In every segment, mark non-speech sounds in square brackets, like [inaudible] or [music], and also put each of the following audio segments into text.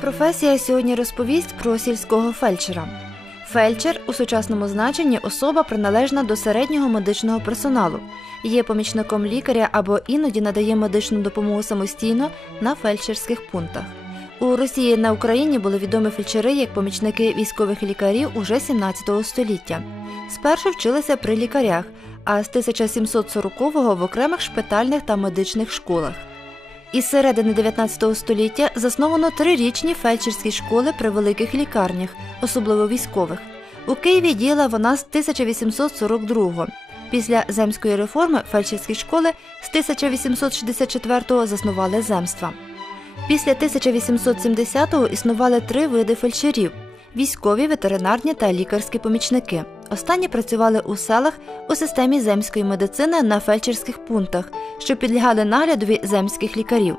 Професія сьогодні розповість про сільського фельдшера. Фельдшер у сучасному значенні особа приналежна до середнього медичного персоналу, є помічником лікаря або іноді надає медичну допомогу самостійно на фельдшерських пунктах. У Росії на Україні були відомі фельдшери як помічники військових лікарів уже 17 століття. Спершу вчилися при лікарях, а з 1740-го в окремих шпитальних та медичних школах. Із середини 19 століття засновано трирічні фельдшерські школи при великих лікарнях, особливо військових. У Києві діяла вона з 1842-го. Після земської реформи фельдшерські школи з 1864-го заснували земства. Після 1870-го існували три види фельдшерів військові, ветеринарні та лікарські помічники. Останні працювали у селах у системі земської медицини на фельдшерських пунктах, що підлягали наглядові земських лікарів.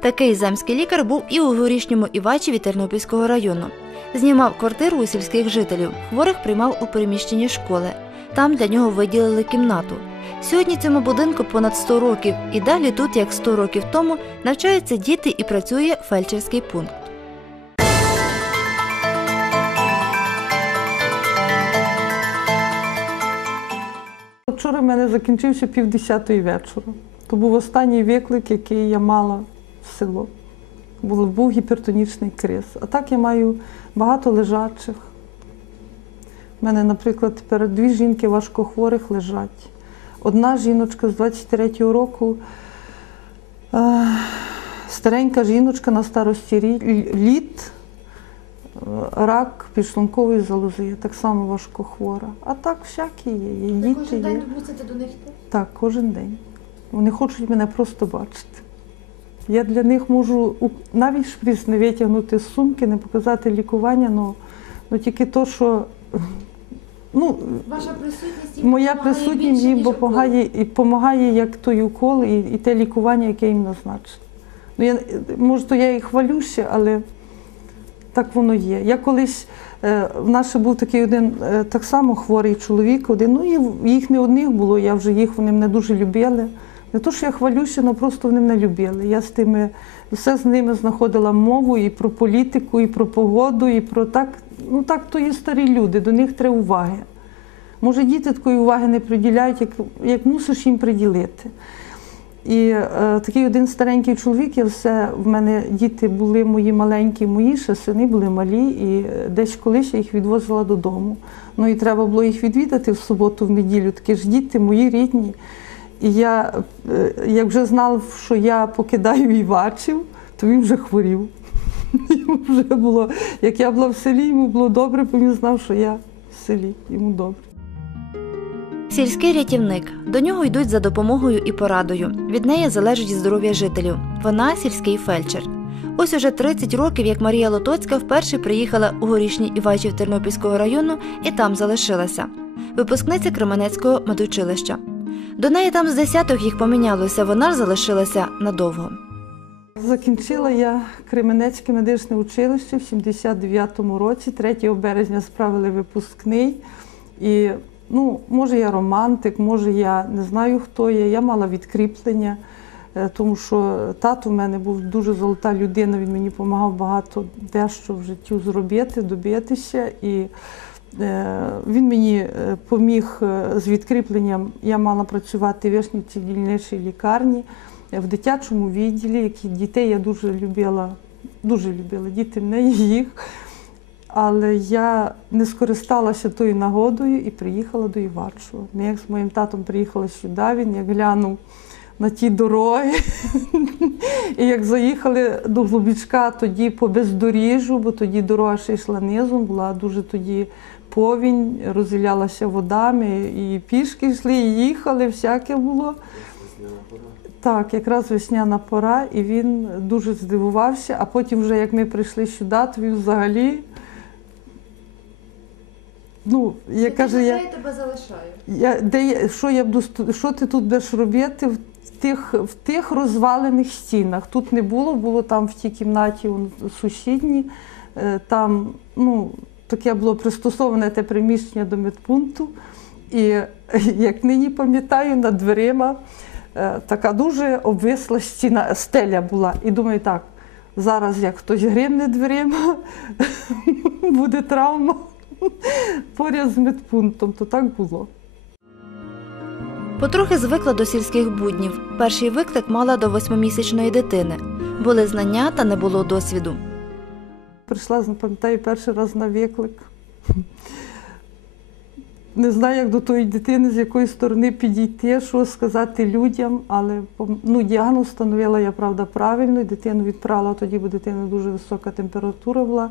Такий земський лікар був і у горішньому Івачеві Тернопільського району. Знімав квартиру у сільських жителів, хворих приймав у приміщенні школи. Там для нього виділили кімнату. Сьогодні цьому будинку понад 100 років, і далі тут, як 100 років тому, навчаються діти і працює фельдшерський пункт. Вчора в мене закінчився півдесятої вечора. То був останній виклик, який я мала в село. Був, був гіпертонічний криз. А так я маю багато лежачих. У мене, наприклад, тепер дві жінки важкохворих лежать. Одна жіночка з 23-го року, е, старенька жіночка на старості літ, рак підшлункової залози, так само важкохвора. А так всякі є. є діти є. мусите до них йти? Так, кожен день. Вони хочуть мене просто бачити. Я для них можу навіть шприц не витягнути з сумки, не показати лікування, ну, ну тільки то, що ну, Ваша присутність моя присутність їм допомагає, і допомагає як той укол, і, і те лікування, яке їм назначено. Ну, я, може, то я і хвалюся, але так воно є. Я колись, е, в нас був такий один е, так само хворий чоловік, один, ну і їх не одних було, я вже їх, вони мене дуже любили. Не то, що я хвалюся, але просто вони мене любили. Я з тими, все з ними знаходила мову і про політику, і про погоду, і про так. Ну так то є старі люди, до них треба уваги. Може, діти такої уваги не приділяють, як, як мусиш їм приділити. І е, такий один старенький чоловік, я все, в мене діти були мої маленькі, мої ще сини були малі, і е, десь колись я їх відвозила додому. Ну і треба було їх відвідати в суботу, в неділю. Такі ж діти, мої рідні. І я, е, як вже знав, що я покидаю Івачів, то він вже хворів. [laughs] Йому вже було, як я була в селі, йому було добре, бо він знав, що я в селі, йому добре. Сільський рятівник. До нього йдуть за допомогою і порадою. Від неї залежить здоров'я жителів. Вона сільський фельдшер. Ось уже 30 років, як Марія Лотоцька вперше приїхала у горішній Івачів Тернопільського району і там залишилася. Випускниця Кременецького медучилища. До неї там з десяток їх помінялося, вона ж залишилася надовго. Закінчила я Кременецьке медичне училище в 79-му році. 3 березня справили випускний. І ну, може я романтик, може я не знаю, хто я. Я мала відкріплення, е, тому що тато в мене був дуже золота людина, він мені допомагав багато дещо в житті зробити, добитися. І е, він мені е, поміг з відкріпленням. Я мала працювати в Вишнівці дільничій лікарні в дитячому відділі, які дітей я дуже любила, дуже любила діти і їх. Але я не скористалася тою нагодою і приїхала до Івачого. Ми як з моїм татом приїхали сюди, він як глянув на ті дороги. [laughs] І як заїхали до Глубічка тоді по бездоріжжю, бо тоді дорога ще йшла низом, була дуже тоді повінь, розділялася водами, і пішки йшли, і їхали, всяке було. Так, якраз весняна пора, і він дуже здивувався. А потім, вже як ми прийшли сюди, то він взагалі. Ну, я каже, я, тебе залишаю. я, де я, що, я буду, що ти тут будеш робити в тих, в тих розвалених стінах? Тут не було, було там в тій кімнаті он, сусідній. Е, Там ну, таке було пристосоване те приміщення до медпункту. І е, [laughs] як нині пам'ятаю, над дверима е, така дуже обвисла стіна, стеля була. І думаю, так, зараз як хтось гримне дверима, [laughs] буде травма поряд з медпунктом, то так було. Потрохи звикла до сільських буднів. Перший виклик мала до восьмимісячної дитини. Були знання та не було досвіду. Прийшла, пам'ятаю, перший раз на виклик. Не знаю, як до тої дитини, з якої сторони підійти, що сказати людям, але ну, діагноз встановила я, правда, правильно, і дитину відправила, тоді, бо дитина дуже висока температура була,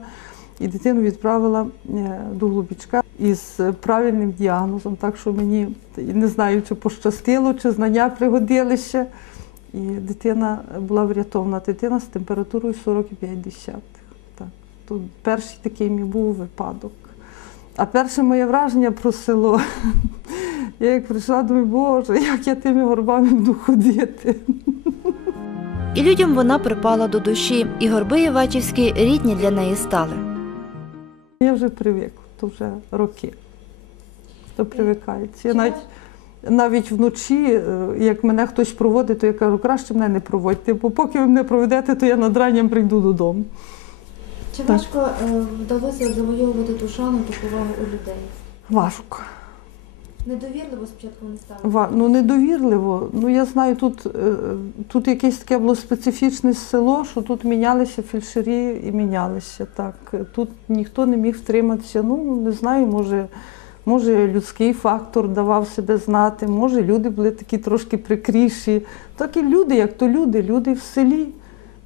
і дитину відправила е, до Глубічка із правильним діагнозом. Так що мені не знаю, чи пощастило, чи знання пригодилися. І дитина була врятована. Дитина з температурою 45 десятих. Так. Тут перший такий мій був випадок. А перше моє враження про село. [laughs] Я як прийшла, думаю, Боже, як я тими горбами буду ходити. І людям вона припала до душі, і горби Івачівські рідні для неї стали. Я вже привикла, то вже роки. То привикається. Я навіть, навіть вночі, е, як мене хтось проводить, то я кажу, краще мене не проводьте, бо поки ви мене проведете, то я над ранням прийду додому. Чи Так. важко е, вдалося завойовувати ту шану та повагу у людей? Важко. Недовірливо спочатку не. Ва- Ну, недовірливо. Ну, я знаю, тут, е, тут якесь таке було специфічне село, що тут мінялися фельдшері і мінялися. Так. Тут ніхто не міг втриматися. Ну, не знаю, може, може людський фактор давав себе знати, може люди були такі трошки прикріші. Так і люди, як то люди, люди в селі.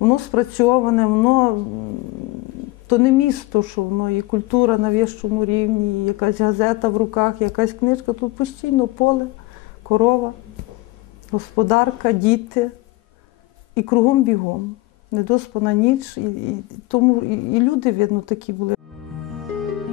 Воно спрацьоване, воно то не місто, що воно і культура на вищому рівні, і якась газета в руках, якась книжка. Тут постійно поле, корова, господарка, діти і кругом бігом. Недоспана ніч, і, і тому і, і люди, видно, такі були.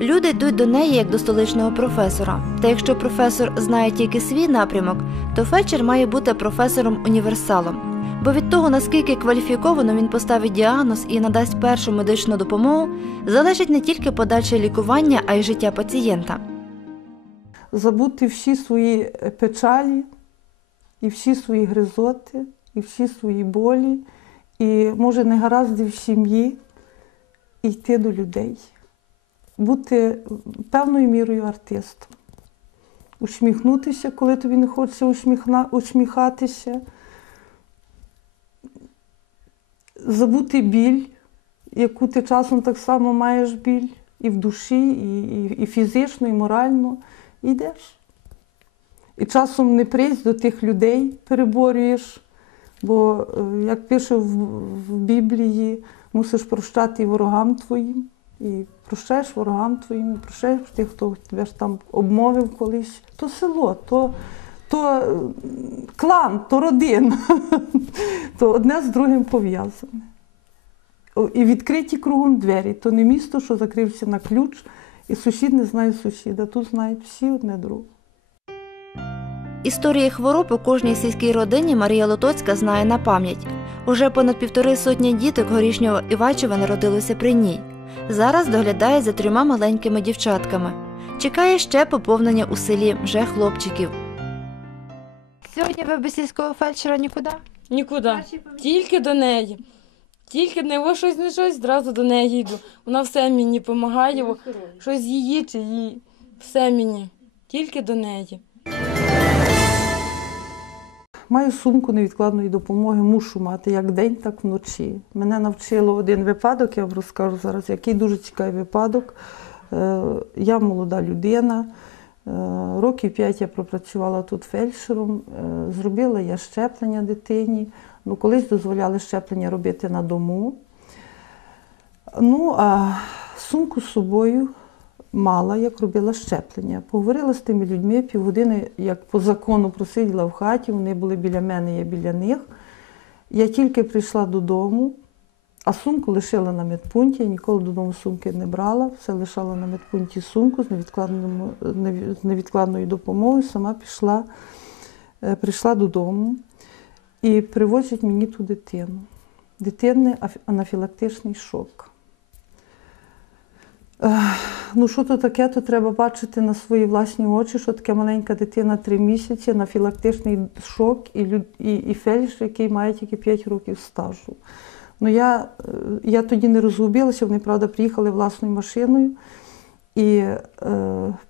Люди йдуть до неї як до столичного професора. Та якщо професор знає тільки свій напрямок, то фельдшер має бути професором універсалом. Бо від того, наскільки кваліфіковано він поставить діагноз і надасть першу медичну допомогу, залежить не тільки подальше лікування, а й життя пацієнта. забути всі свої е, печалі, і всі свої гризоти, і всі свої болі, і може негаразди в сім'ї, і йти до людей, бути певною мірою артистом, усміхнутися, коли тобі не хочеться усміхатися, забути біль, яку ти часом так само маєш біль, і в душі, і, і, і фізично, і морально. Йдеш. І часом не прийсь до тих людей, переборюєш, бо, е, як пише в, в Біблії, мусиш прощати і ворогам твоїм, і прощаєш ворогам твоїм, і прощаєш тих, хто тебе ж там обмовив колись. То село, то, то е, клан, то родина, [laughs] то одне з другим пов'язане. І відкриті кругом двері, то не місто, що закрився на ключ, і сусід не знає сусіда. Тут знають всі одне другого. Історії хвороб у кожній сільській родині Марія Лотоцька знає на пам'ять. Уже понад півтори сотні діток горішнього Івачева народилося при ній. Зараз доглядає за трьома маленькими дівчатками. Чекає ще поповнення у селі вже хлопчиків. Сьогодні ви без сільського фельдшера нікуди? Нікуди. Тільки до неї. Тільки не во щось не щось, зразу до неї йду. Вона все мені допомагає, щось її чи їй. Все мені. Тільки до неї. Маю сумку невідкладної допомоги, мушу мати як день, так вночі. Мене навчило один випадок, я вам розкажу зараз, який дуже цікавий випадок. Е, Я молода людина. Е, Років п'ять я пропрацювала тут фельдшером, е, зробила я щеплення дитині. Ну, колись дозволяли щеплення робити на дому. Ну, а сумку з собою мала, як робила щеплення. Поговорила з тими людьми півгодини, як по закону просиділа в хаті, вони були біля мене, я біля них. Я тільки прийшла додому, а сумку лишила на медпункті, я ніколи додому сумки не брала, все лишала на медпункті сумку з невідкладною, невідкладною допомогою, сама пішла, е, прийшла додому і привозять мені ту дитину. Дитини аф- анафілактичний шок. Ну, що то таке, то треба бачити на свої власні очі, що таке маленька дитина три місяці, анафілактичний шок і, і, і фельдшер, який має тільки 5 років стажу. Ну я, е, я тоді не розгубилася, вони, правда, приїхали власною машиною і е,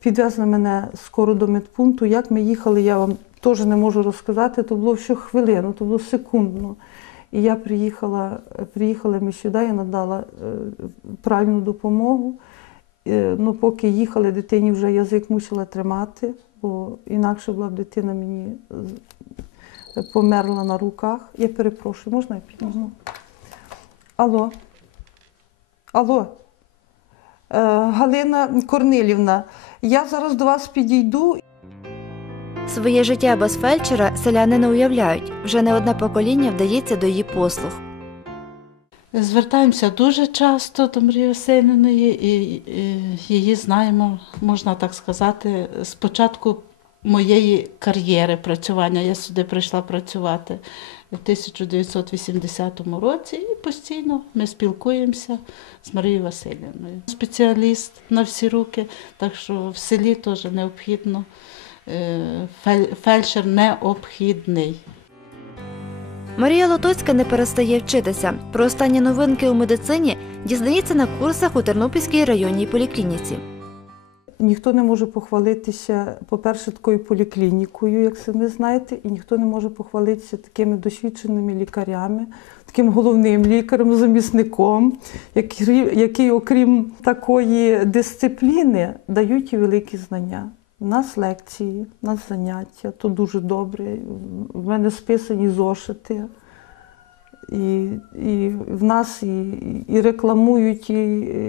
підвезли мене скоро до медпункту. Як ми їхали, я вам теж не можу розказати, то було ще хвилину, то було секундно. І я приїхала, приїхали ми сюди, я надала е, правильну допомогу. Е, ну, поки їхали, дитині вже язик мусила тримати, бо інакше була б дитина мені померла на руках. Я перепрошую, можна я підніму? Алло. Алло. Е, Галина Корнилівна, я зараз до вас підійду Своє життя без фельдшера селяни не уявляють. Вже не одне покоління вдається до її послуг. Звертаємося дуже часто до Марії Васильівної і, і її знаємо, можна так сказати, з початку моєї кар'єри працювання. Я сюди прийшла працювати в 1980 році і постійно ми спілкуємося з Марією Васильівною. Спеціаліст на всі руки, так що в селі теж необхідно, е, фельдшер необхідний. Марія Лотоцька не перестає вчитися. Про останні новинки у медицині дізнається на курсах у Тернопільській районній поліклініці. Ніхто не може похвалитися, по-перше, такою поліклінікою, як самі знаєте, і ніхто не може похвалитися такими досвідченими лікарями, таким головним лікарем, замісником, який, окрім такої дисципліни, дають і великі знання. У нас лекції, у нас заняття, то дуже добре. В мене списані зошити. І, і в нас і, і рекламують і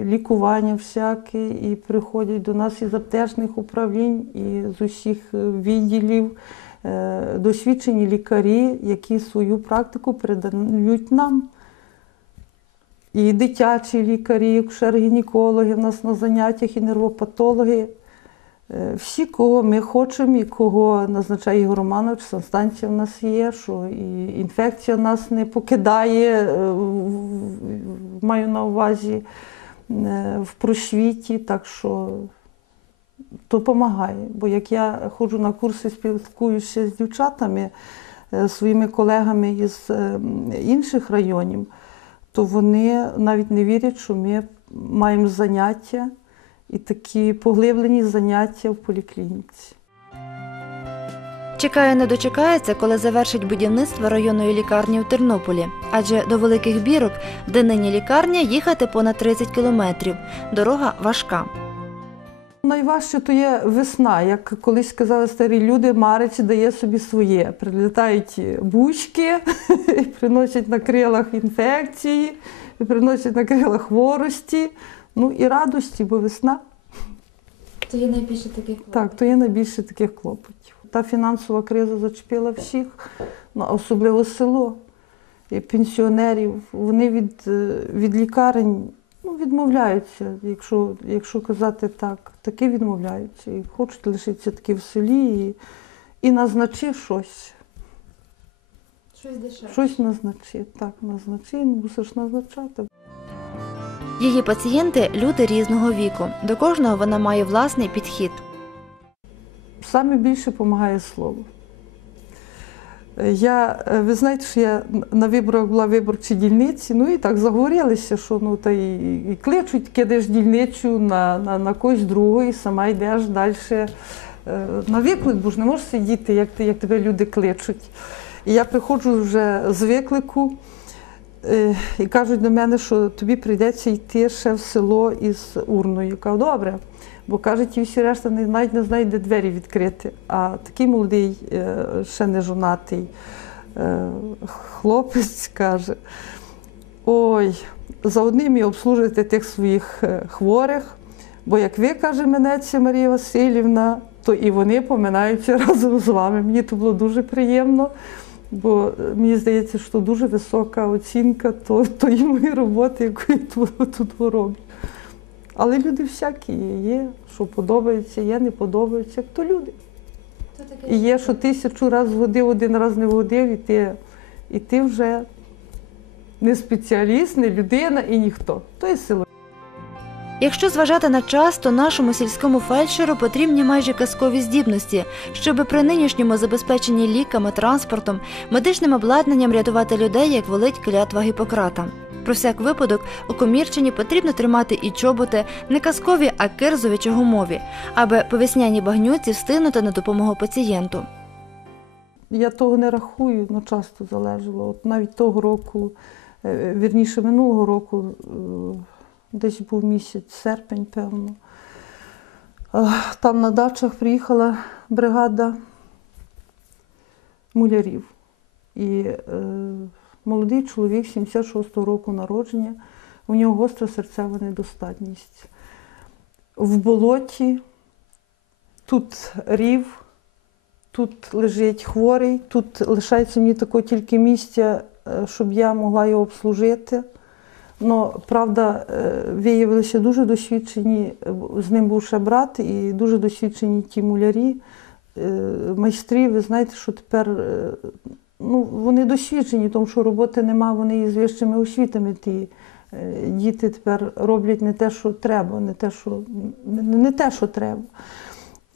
лікування всяке, і приходять до нас із аптечних управлінь, і з усіх відділів е, досвідчені лікарі, які свою практику передають нам. І дитячі лікарі, акушер-гінекологи в нас на заняттях, і нервопатологи. Е, Всі, кого ми хочемо і кого назначає Ігор Романович, санстанція в нас є, що і інфекція нас не покидає, е, маю на увазі е, в просвіті, так що допомагає. Бо як я ходжу на курси, спілкуюся з дівчатами, своїми колегами із інших районів, то вони навіть не вірять, що ми маємо заняття і такі поглиблені заняття в поліклініці. Чекає, не дочекається, коли завершить будівництво районної лікарні у Тернополі. Адже до великих бірок, де нині лікарня, їхати понад 30 кілометрів. Дорога важка. Найважче то є весна, як колись казали старі люди, Марич дає собі своє. Прилітають бучки, [laughs] приносять на крилах інфекції, приносять на крилах хворості, ну і радості, бо весна. Це є найбільше таких Так, то є найбільше таких клопотів. Та фінансова криза зачепила всіх, ну, особливо село і пенсіонерів. Вони від, е, від лікарень ну, відмовляються, якщо, якщо казати так, таки відмовляються. І хочуть лишитися таки в селі і, і назначи щось. Щось дешевше. Щось назначи. Так, назначи, мусиш назначати. Її пацієнти люди різного віку. До кожного вона має власний підхід. Саме більше допомагає слово. Я, е, ви знаєте, що я на виборах була в виборчій дільниці, ну і так заговорилися, що ну та і, і кличуть, кидаєш дільницю на, на, на когось другого, і сама йдеш далі е, на виклик, бо ж не можеш сидіти, як, як тебе люди кличуть. І я приходжу вже з виклику. Е, І кажуть до мене, що тобі прийдеться йти ще в село із урною. Я кажу, добре. Бо кажуть, ті всі решта не навіть не знають, де двері відкрити. А такий молодий, е, ще не жонатий е, хлопець каже: ой, за одним і обслужуєте тих своїх хворих, бо як ви, каже менеться Марія Васильівна, то і вони поминаються [laughs] разом з вами. Мені то було дуже приємно. Бо е, мені здається, що дуже висока оцінка тої моєї роботи, яку я тут, тут роблю. Але люди всякі є, є, що подобається, є, не подобається, то люди. І є, що тисячу разів водив, один раз не водив, і ти, і ти вже не спеціаліст, не людина і ніхто. То є село. Якщо зважати на час, то нашому сільському фельдшеру потрібні майже казкові здібності, щоб при нинішньому забезпеченні ліками, транспортом, медичним обладнанням рятувати людей, як волить клятва Гіппократа. Про всяк випадок у комірчині потрібно тримати і чоботи, не казкові, а кирзові чи гумові, аби по весняній багнюці встигнути на допомогу пацієнту. Я того не рахую, але часто залежало. От навіть того року, е, вірніше минулого року, е, десь був місяць, серпень, певно. Там на дачах приїхала бригада мулярів. І е, молодий чоловік 76-го року народження, у нього гостра серцева недостатність. В болоті тут рів, тут лежить хворий, тут лишається мені тако тільки місця, е, щоб я могла його обслужити. Ну, правда, е, виявилися дуже досвідчені, з ним був ще брат, і дуже досвідчені ті мулярі, е, майстри. Ви знаєте, що тепер е, ну, вони досвідчені, тому що роботи нема, вони з вищими освітами ті. Діти тепер роблять не те, що треба, не те, що, не те, що треба.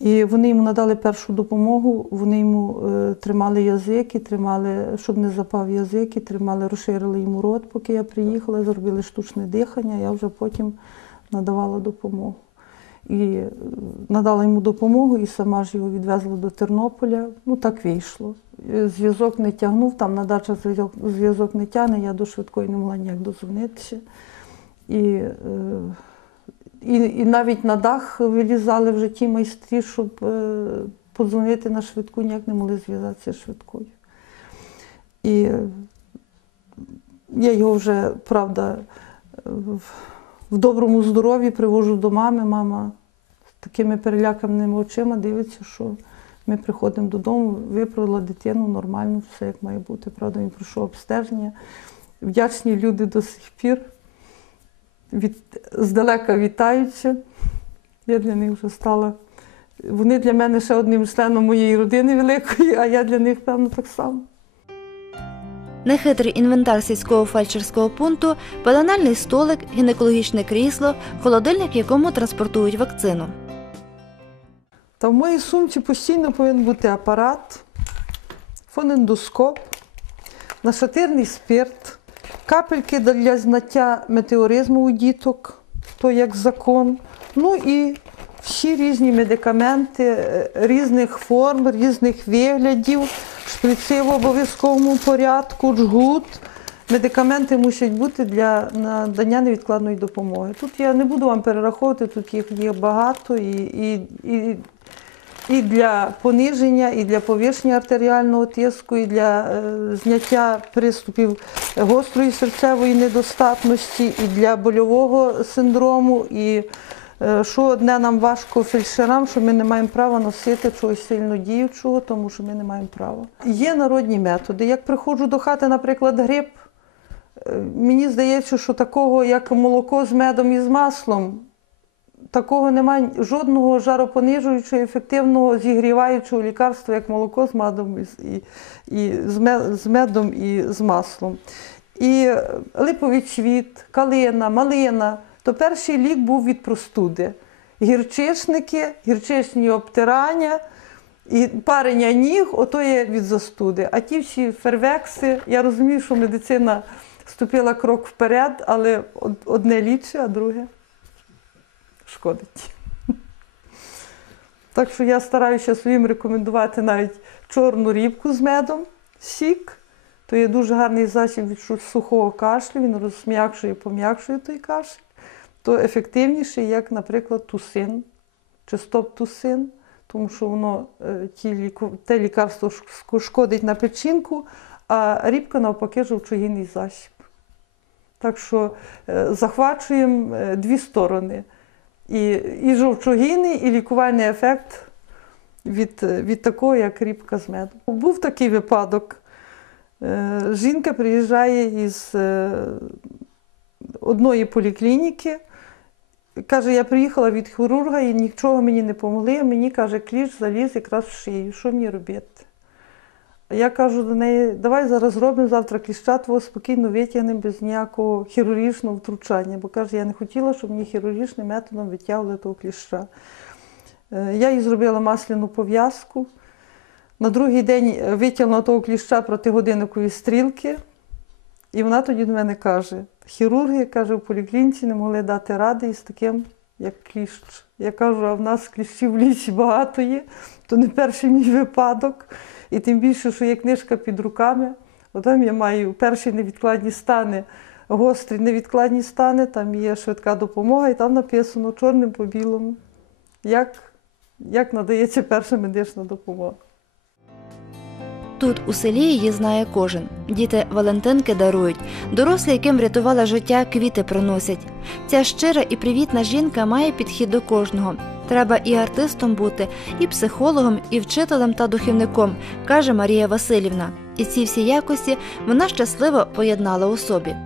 І вони йому надали першу допомогу, вони йому е, тримали язик, і тримали, щоб не запав язик, і тримали, розширили йому рот, поки я приїхала, зробили штучне дихання, я вже потім надавала допомогу. І е, надала йому допомогу, і сама ж його відвезла до Тернополя. Ну так вийшло. Е, Зв'язок не тягнув, там на дачах зв'язок, не тягне, я до швидкої не могла ніяк дозвонитися. І, е, і, і навіть на дах вилізали вже ті майстрі, щоб е, подзвонити на швидку, ніяк не могли зв'язатися з швидкою. І е, я його вже, правда, в, в доброму здоров'ї привожу до мами. Мама з такими переляканими очима дивиться, що ми приходимо додому, виправила дитину нормально, все як має бути. Правда, він пройшов обстеження. Вдячні люди до сих пір від, здалека вітаються. Я для них вже стала. Вони для мене ще одним членом моєї родини великої, а я для них, певно, так само. Нехитрий інвентар сільського фельдшерського пункту, пеленальний столик, гінекологічне крісло, холодильник, в якому транспортують вакцину. Та в моїй сумці постійно повинен бути апарат, фонендоскоп, нашатирний спирт, капельки для зняття метеоризму у діток, то як закон. Ну і всі різні медикаменти е, різних форм, різних виглядів, шприци в обов'язковому порядку, джгут. Медикаменти мусять бути для надання невідкладної допомоги. Тут я не буду вам перераховувати, тут їх є багато і, і, і, і для пониження, і для повищення артеріального тиску, і для е, зняття приступів гострої серцевої недостатності, і для больового синдрому. І е, що одне нам важко фельдшерам, що ми не маємо права носити чогось сильно діючого, тому що ми не маємо права. Є народні методи. Як приходжу до хати, наприклад, грип, е, мені здається, що такого, як молоко з медом і з маслом, такого немає жодного жаропонижуючого, ефективного зігріваючого лікарства, як молоко з медом і, і, з, медом і з маслом. І липовий цвіт, калина, малина то перший лік був від простуди. Гірчишники, гірчичні обтирання і парення ніг, ото є від застуди. А ті всі фервекси, я розумію, що медицина ступила крок вперед, але одне ліче, а друге шкодить. Так що я стараюся своїм рекомендувати навіть чорну рібку з медом, сік. То є дуже гарний засіб від сухого кашлю, він розм'якшує, пом'якшує той кашель. То ефективніший, як, наприклад, тусин чи стоп-тусин, тому що воно е, те лікарство шкодить на печінку, а рібка навпаки жовчогінний засіб. Так що е, захвачуємо е, дві сторони. І, і жовчогінний, і лікувальний ефект від, від такого, як рібка з медом. Був такий випадок. Е, Жінка приїжджає із е, одної поліклініки. Каже, я приїхала від хірурга і нічого мені не помогли. Мені каже, кліч заліз якраз в шию. Що мені робити? Я кажу до неї, давай зараз зробимо завтра кліща твого спокійно витягнемо без ніякого хірургічного втручання. Бо каже, я не хотіла, щоб мені хірургічним методом витягували того кліща. Е, Я їй зробила масляну пов'язку. На другий день е, витягнула того кліща проти стрілки. І вона тоді до мене каже: хірурги каже, в поліклініці не могли дати ради із таким, як кліщ. Я кажу, а в нас кліщів в лісі багато є, то не перший мій випадок. І тим більше, що є книжка під руками. Отам я маю перші невідкладні стани, гострі невідкладні стани, там є швидка допомога, і там написано чорним по білому, як, як надається перша медична допомога. Тут у селі її знає кожен. Діти Валентинки дарують, дорослі, яким врятувала життя, квіти приносять. Ця щира і привітна жінка має підхід до кожного. Треба і артистом бути, і психологом, і вчителем та духівником, каже Марія Васильівна. І ці всі якості вона щасливо поєднала у собі.